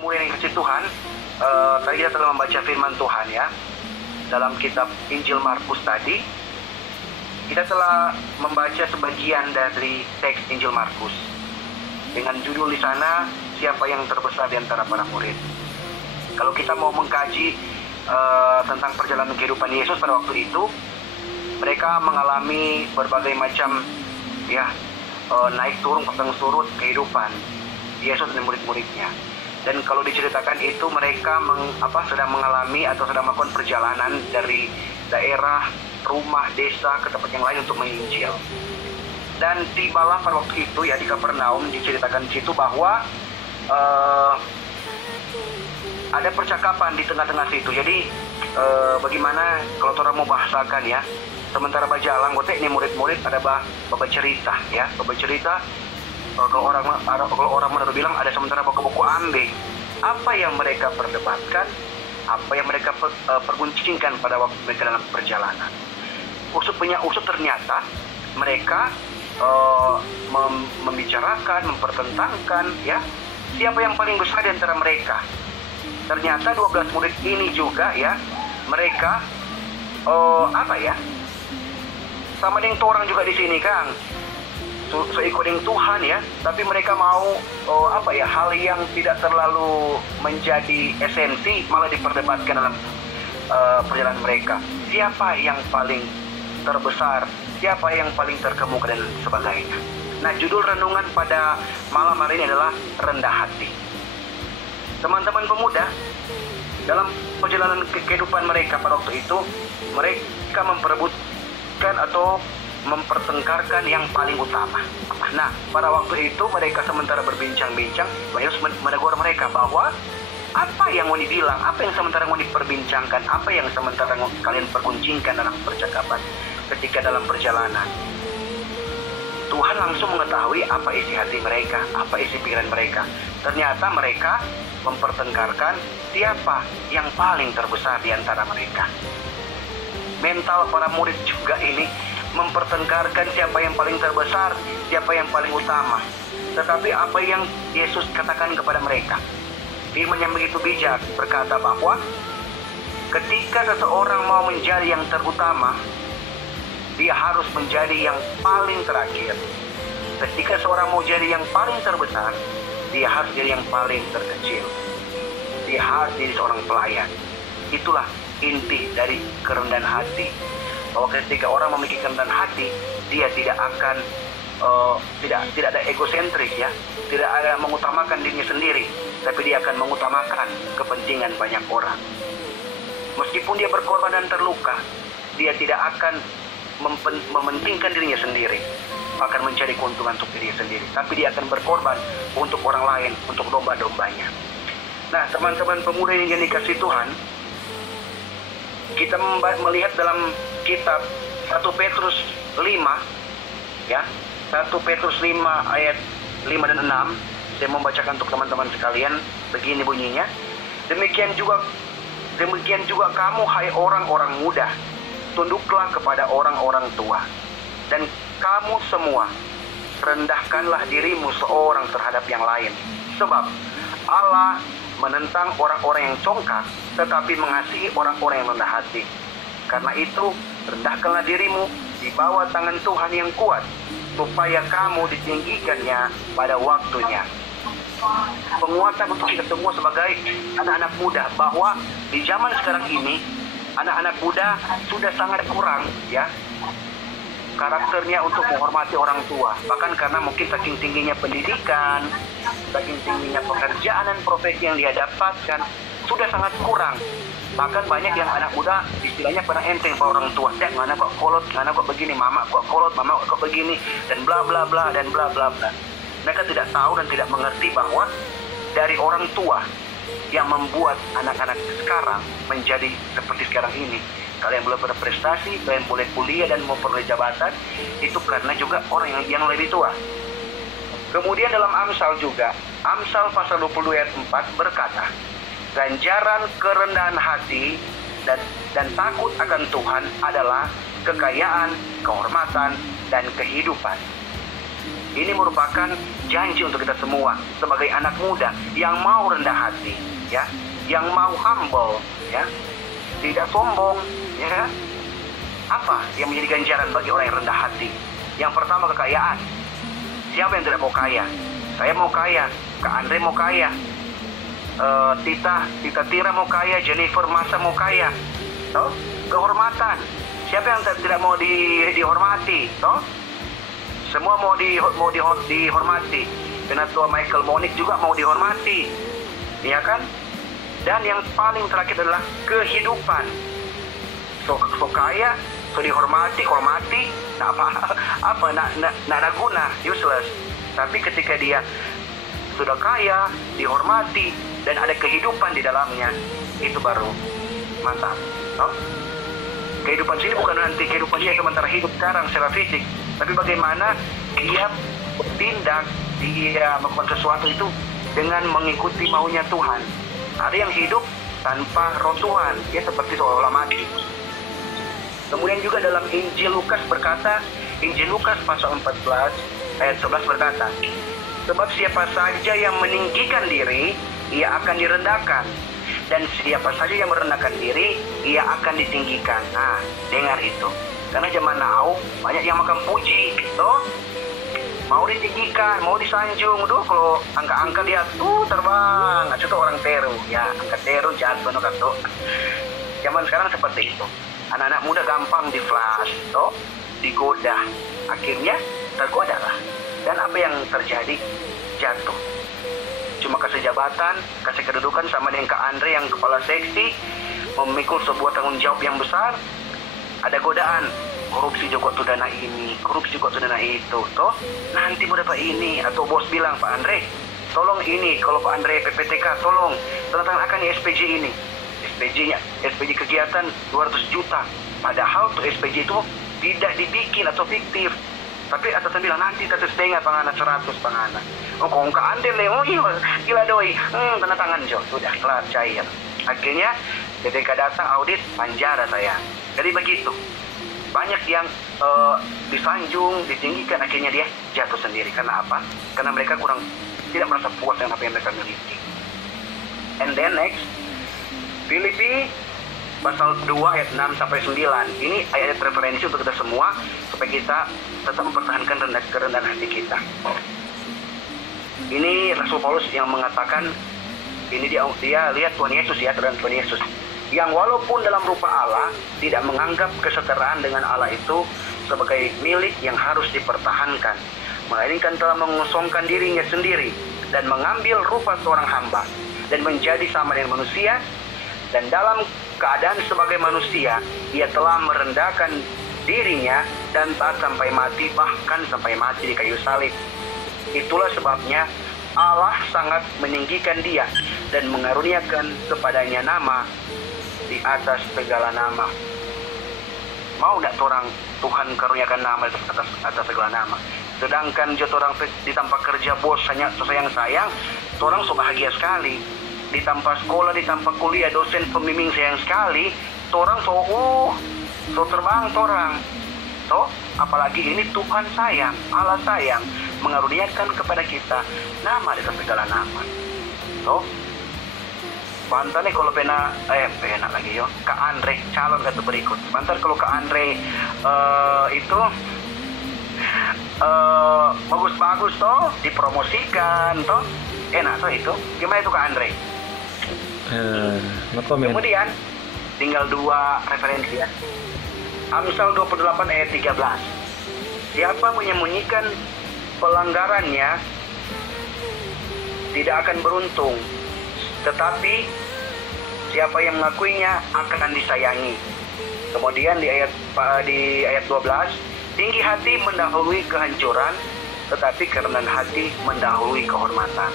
Kemudian yang kasih Tuhan, tadi kita telah membaca firman Tuhan ya. Dalam kitab Injil Markus tadi, kita telah membaca sebagian dari teks Injil Markus. Dengan judul di sana, siapa yang terbesar di antara para murid. Kalau kita mau mengkaji tentang perjalanan kehidupan Yesus pada waktu itu, mereka mengalami berbagai macam ya naik turun pasang surut kehidupan Yesus dan murid-muridnya. Dan kalau diceritakan itu mereka sedang mengalami atau sedang melakukan perjalanan dari daerah, rumah, desa ke tempat yang lain untuk menginjil. Dan tibalah pada waktu itu ya di Kapernaum, diceritakan di situ bahwa ada percakapan di tengah-tengah situ. Jadi bagaimana kalau orang mau bahasakan ya, sementara bajalang gotek ini murid-murid ada cerita ya, cerita. Kalau orang Manado bilang ada sementara buku-buku ambe. Apa yang mereka perdebatkan, apa yang mereka perguncingkan pada waktu mereka dalam perjalanan. Usut ternyata mereka membicarakan, mempertentangkan ya siapa yang paling besar di antara mereka. Ternyata 12 murid ini juga ya, mereka sama dengan orang juga di sini Kang. Seikutin Tuhan ya, tapi mereka mau hal yang tidak terlalu menjadi esensi malah diperdebatkan dalam perjalanan mereka. Siapa yang paling terbesar, siapa yang paling terkemuka dan sebagainya. Nah, judul renungan pada malam hari ini adalah rendah hati. Teman-teman pemuda, dalam perjalanan kehidupan mereka pada waktu itu, mereka memperebutkan atau mempertengkarkan yang paling utama. Nah, pada waktu itu mereka sementara berbincang-bincang, Yesus menegur mereka bahwa apa yang mau dibilang, apa yang sementara mau diperbincangkan, apa yang sementara kalian perguncingkan dalam percakapan ketika dalam perjalanan. Tuhan langsung mengetahui apa isi hati mereka, apa isi pikiran mereka. Ternyata mereka mempertengkarkan siapa yang paling terbesar di antara mereka. Mental para murid juga ini mempertengkarkan siapa yang paling terbesar, siapa yang paling utama. Tetapi apa yang Yesus katakan kepada mereka, firman yang begitu bijak berkata bahwa ketika seseorang mau menjadi yang terutama, dia harus menjadi yang paling terakhir. Ketika seorang mau jadi yang paling terbesar, dia harus jadi yang paling terkecil. Dia harus jadi seorang pelayan. Itulah inti dari kerendahan hati. Bahwa ketika orang memiliki kerendahan hati, dia tidak akan tidak ada egosentris ya, tidak ada mengutamakan dirinya sendiri, tapi dia akan mengutamakan kepentingan banyak orang. Meskipun dia berkorban dan terluka, dia tidak akan mementingkan dirinya sendiri, akan mencari keuntungan untuk dirinya sendiri, tapi dia akan berkorban untuk orang lain, untuk domba-dombanya. Nah, teman-teman pemuda yang dikasih Tuhan, kita melihat dalam kitab 1 Petrus 5 ya, 1 Petrus 5 ayat 5 dan 6. Saya membacakan untuk teman-teman sekalian. Begini bunyinya, demikian juga kamu hai orang-orang muda, tunduklah kepada orang-orang tua, dan kamu semua rendahkanlah dirimu seorang terhadap yang lain, sebab Allah menentang orang-orang yang congkak, tetapi mengasihi orang-orang yang rendah hati. Karena itu, rendahkanlah dirimu di bawah tangan Tuhan yang kuat, supaya kamu ditinggikannya pada waktunya. Penguatan untuk kita semua sebagai anak-anak muda, bahwa di zaman sekarang ini, anak-anak muda sudah sangat kurang ya karakternya untuk menghormati orang tua. Bahkan karena mungkin saking tingginya pendidikan, saking tingginya pekerjaan dan profesi yang dia dapatkan, sudah sangat kurang. Bahkan banyak yang anak muda istilahnya pernah enteng pada orang tua. Mana kok kolot, mana kok begini, mama kok kolot, mama kok begini, dan bla bla bla dan bla bla bla. Mereka tidak tahu dan tidak mengerti bahwa dari orang tua yang membuat anak-anak sekarang menjadi seperti sekarang ini. Kalian boleh berprestasi, kalian boleh kuliah dan memperoleh jabatan, itu karena juga orang yang lebih tua. Kemudian dalam Amsal juga, Amsal pasal 22 ayat 4 berkata, ganjaran kerendahan hati dan takut akan Tuhan adalah kekayaan, kehormatan, dan kehidupan. Ini merupakan janji untuk kita semua sebagai anak muda yang mau rendah hati, ya, yang mau humble, ya, tidak sombong, ya. Apa yang menjadi ganjaran bagi orang yang rendah hati? Yang pertama, kekayaan. Siapa yang tidak mau kaya? Saya mau kaya, Kak Andre mau kaya, Tita Tira mau kaya, Jennifer Masa mau kaya. Toh? Kehormatan. Siapa yang tidak mau dihormati? Toh? Semua mau dihormati. Penatua Michael Monique juga mau dihormati, ya kan? Dan yang paling terakhir adalah kehidupan. So kaya, so dihormati, nah ada guna, useless. Tapi ketika dia sudah kaya, dihormati, dan ada kehidupan di dalamnya, itu baru mantap. Oh? Kehidupan sini bukan nanti kehidupan dia sementara hidup sekarang secara fisik, tapi bagaimana dia bertindak, dia melakukan sesuatu itu dengan mengikuti maunya Tuhan. Ada yang hidup tanpa roh Tuhan, dia seperti seolah-olah mati. Kemudian juga dalam Injil Lukas berkata, Injil Lukas pasal 14 ayat 11 berkata, sebab siapa saja yang meninggikan diri, ia akan direndahkan. Dan siapa saja yang merendahkan diri, ia akan ditinggikan. Nah, dengar itu. Karena zaman now, banyak yang makan puji. Tuh, mau ditinggikan, mau disanjung. Duh, kalau angka-angka dia tuh terbang. Itu orang teru. Ya, angka teru jatuh. Tuh. Zaman sekarang seperti itu. Anak-anak muda gampang di-flash. Tuh, digoda. Akhirnya tergoda lah. Dan apa yang terjadi? Jatuh. Cuma kasih jabatan, kasih kedudukan sama dengan Kak Andre yang kepala seksi, memikul sebuah tanggung jawab yang besar. Ada godaan, korupsi juga tuh dana ini, korupsi juga tuh dana itu. Toh, nanti mau dapat ini. Atau bos bilang, Pak Andre, tolong ini, kalau Pak Andre PPTK, tolong tanda akan SPJ ini. SPJ kegiatan 200 juta. Padahal tuh SPJ itu tidak dibikin atau fiktif. Tapi atasan bilang nanti kita setengah pangana 100 pangana. Oh kok Kak Andre le, oh iya gila doi. Tanda tangan Jo, sudah kelar cair. Akhirnya BPK datang audit penjara saya. Jadi begitu. Banyak yang disanjung, ditinggikan, akhirnya dia jatuh sendiri. Karena apa? Karena mereka tidak merasa puas dengan apa yang mereka miliki. And then next, Filipi pasal 2 ayat 6 sampai 9. Ini ayat referensi untuk kita semua supaya kita tetap mempertahankan kerendahan hati kita. Ini Rasul Paulus yang mengatakan, ini dia lihat Tuhan Yesus ya, dan Tuhan Yesus yang walaupun dalam rupa Allah tidak menganggap kesetaraan dengan Allah itu sebagai milik yang harus dipertahankan, melainkan telah mengosongkan dirinya sendiri dan mengambil rupa seorang hamba dan menjadi sama dengan manusia, dan dalam keadaan sebagai manusia ia telah merendahkan dirinya dan taat sampai mati, bahkan sampai mati di kayu salib. Itulah sebabnya Allah sangat meninggikan dia dan mengaruniakan kepadanya nama di atas segala nama. Mau tidak orang Tuhan karuniakan nama di atas segala nama? Sedangkan jatuh orang di tempat kerja bos hanya sayang-sayang, orang so bahagia sekali. Di tempat sekolah, di tempat kuliah, dosen pembimbing sayang sekali, orang so terbang orang. So, apalagi ini Tuhan sayang, Allah sayang, mengaruniakan kepada kita nama di atas segala nama. So, bantar nih kalau pena lagi yo, Kak Andre calon kata berikut. Bantar kalau Kak Andre itu bagus-bagus toh, dipromosikan toh, enak toh itu. Gimana itu Kak Andre? No comment. Kemudian tinggal 2 referensi ya. Amsal 28 ayat 13. Siapa menyembunyikan pelanggarannya tidak akan beruntung, tetapi siapa yang mengakuinya akan disayangi. Kemudian di ayat 12, tinggi hati mendahului kehancuran, tetapi kerendahan hati mendahului kehormatan.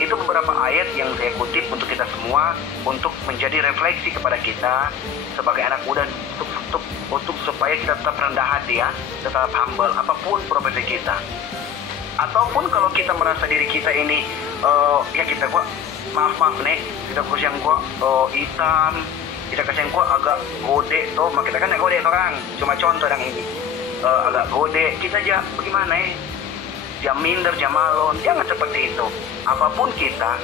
Itu beberapa ayat yang saya kutip untuk kita semua, untuk menjadi refleksi kepada kita sebagai anak muda, untuk supaya kita tetap rendah hati ya, tetap humble apapun profesi kita. Ataupun kalau kita merasa diri kita ini ya kita gua maaf nih, kita kasih yang gua hitam, kita kasih yang gua agak gode toh, kita kan gak gode orang, cuma contoh yang ini agak gode, kita aja bagaimana jam minder, jam malam. Jangan seperti itu. Apapun kita,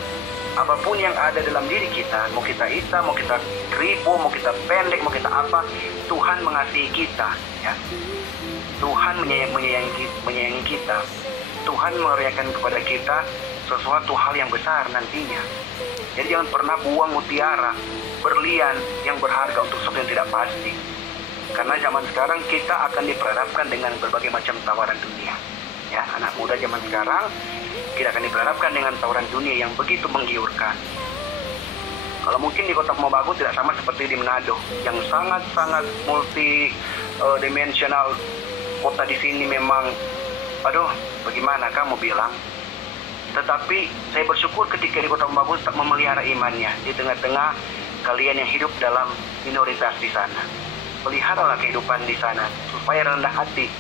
apapun yang ada dalam diri kita, mau kita hitam, mau kita keribu, mau kita pendek, mau kita apa, Tuhan mengasihi kita, ya. Tuhan menyayangi kita. Tuhan mengaruniakan kepada kita sesuatu hal yang besar nantinya. Jadi jangan pernah buang mutiara, berlian yang berharga untuk sesuatu yang tidak pasti. Karena zaman sekarang kita akan diperhadapkan dengan berbagai macam tawaran dunia. Ya, anak muda zaman sekarang kita akan diperhadapkan dengan tawaran dunia yang begitu menggiurkan. Kalau mungkin di Kota Mobagu tidak sama seperti di Manado, yang sangat-sangat multi dimensional. Kota di sini memang, aduh, bagaimana kamu bilang? Tetapi saya bersyukur ketika di Kota Mobagu tak memelihara imannya di tengah-tengah kalian yang hidup dalam minoritas di sana. Peliharalah kehidupan di sana supaya rendah hati,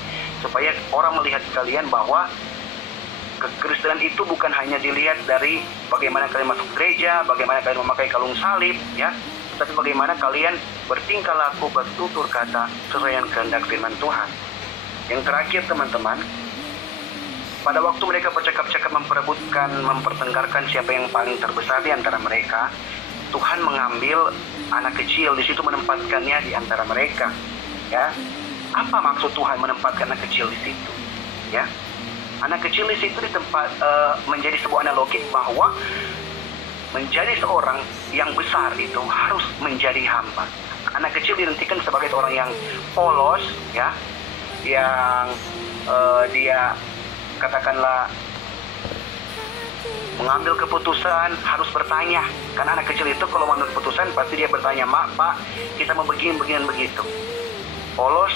supaya orang melihat kalian bahwa kekristenan itu bukan hanya dilihat dari bagaimana kalian masuk gereja, bagaimana kalian memakai kalung salib, ya, tapi bagaimana kalian bertingkah laku, bertutur kata sesuai dengan kehendak firman Tuhan. Yang terakhir, teman-teman, pada waktu mereka bercakap-cakap memperebutkan, mempertengkarkan siapa yang paling terbesar di antara mereka, Tuhan mengambil anak kecil di situ, menempatkannya di antara mereka. Ya, apa maksud Tuhan menempatkan anak kecil di situ? Ya, anak kecil di situ menjadi sebuah analogi bahwa menjadi seorang yang besar itu harus menjadi hamba. Anak kecil dihentikan sebagai orang yang polos, ya, yang dia katakanlah mengambil keputusan harus bertanya. Karena anak kecil itu kalau mengambil keputusan pasti dia bertanya, "Mak, Pak, kita mau begini begitu." Polos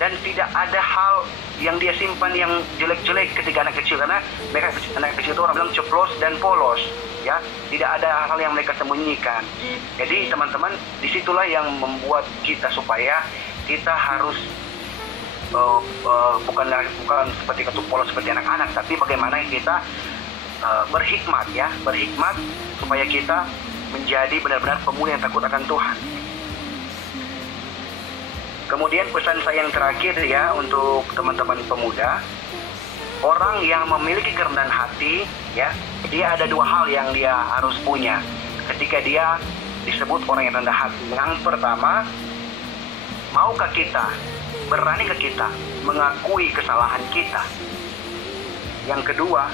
dan tidak ada hal yang dia simpan yang jelek-jelek ketika anak kecil, karena mereka anak kecil itu orang bilang ceplos dan polos, ya, tidak ada hal yang mereka sembunyikan. Jadi teman-teman, disitulah yang membuat kita supaya kita harus bukan seperti ketuk polos seperti anak-anak, tapi bagaimana kita berhikmat, ya, berhikmat supaya kita menjadi benar-benar pemuda yang takut akan Tuhan. Kemudian pesan saya yang terakhir, ya, untuk teman-teman pemuda, orang yang memiliki kerendahan hati, ya, dia ada dua hal yang dia harus punya ketika dia disebut orang yang rendah hati. Yang pertama, maukah kita, beranikah kita mengakui kesalahan kita? Yang kedua,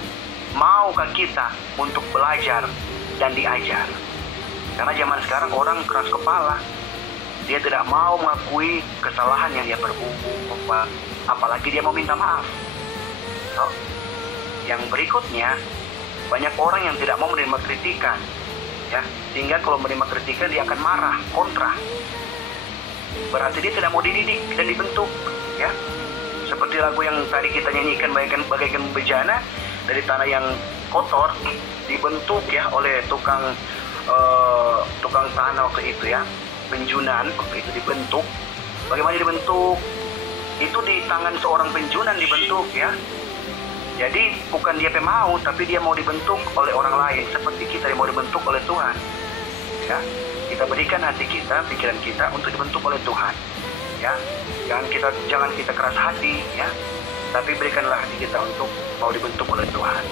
maukah kita untuk belajar dan diajar? Karena zaman sekarang orang keras kepala, dia tidak mau mengakui kesalahan yang dia perbuat, apalagi dia mau minta maaf. Yang berikutnya, banyak orang yang tidak mau menerima kritikan, ya, sehingga kalau menerima kritikan dia akan marah, kontra. Berarti dia tidak mau dididik dan dibentuk, ya. Seperti lagu yang tadi kita nyanyikan, bagaikan bejana dari tanah yang kotor, dibentuk, ya, oleh tukang tanah waktu itu, ya, penjunan waktu itu dibentuk. Bagaimana dibentuk? Itu di tangan seorang penjunan dibentuk, ya. Jadi bukan dia mau, tapi dia mau dibentuk oleh orang lain, seperti kita yang mau dibentuk oleh Tuhan, ya. Kita berikan hati kita, pikiran kita untuk dibentuk oleh Tuhan, ya. Jangan kita keras hati, ya, tapi berikanlah hati kita untuk mau dibentuk oleh Tuhan,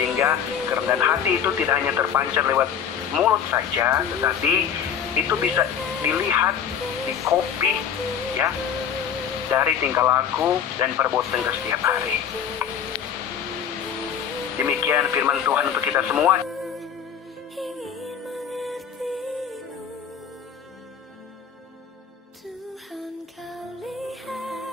sehingga kerendahan hati itu tidak hanya terpancar lewat mulut saja, tetapi itu bisa dilihat, dikopi, ya, dari tingkah laku dan perbuatan kita setiap hari. Demikian firman Tuhan untuk kita semua. Tuhan, kau lihat,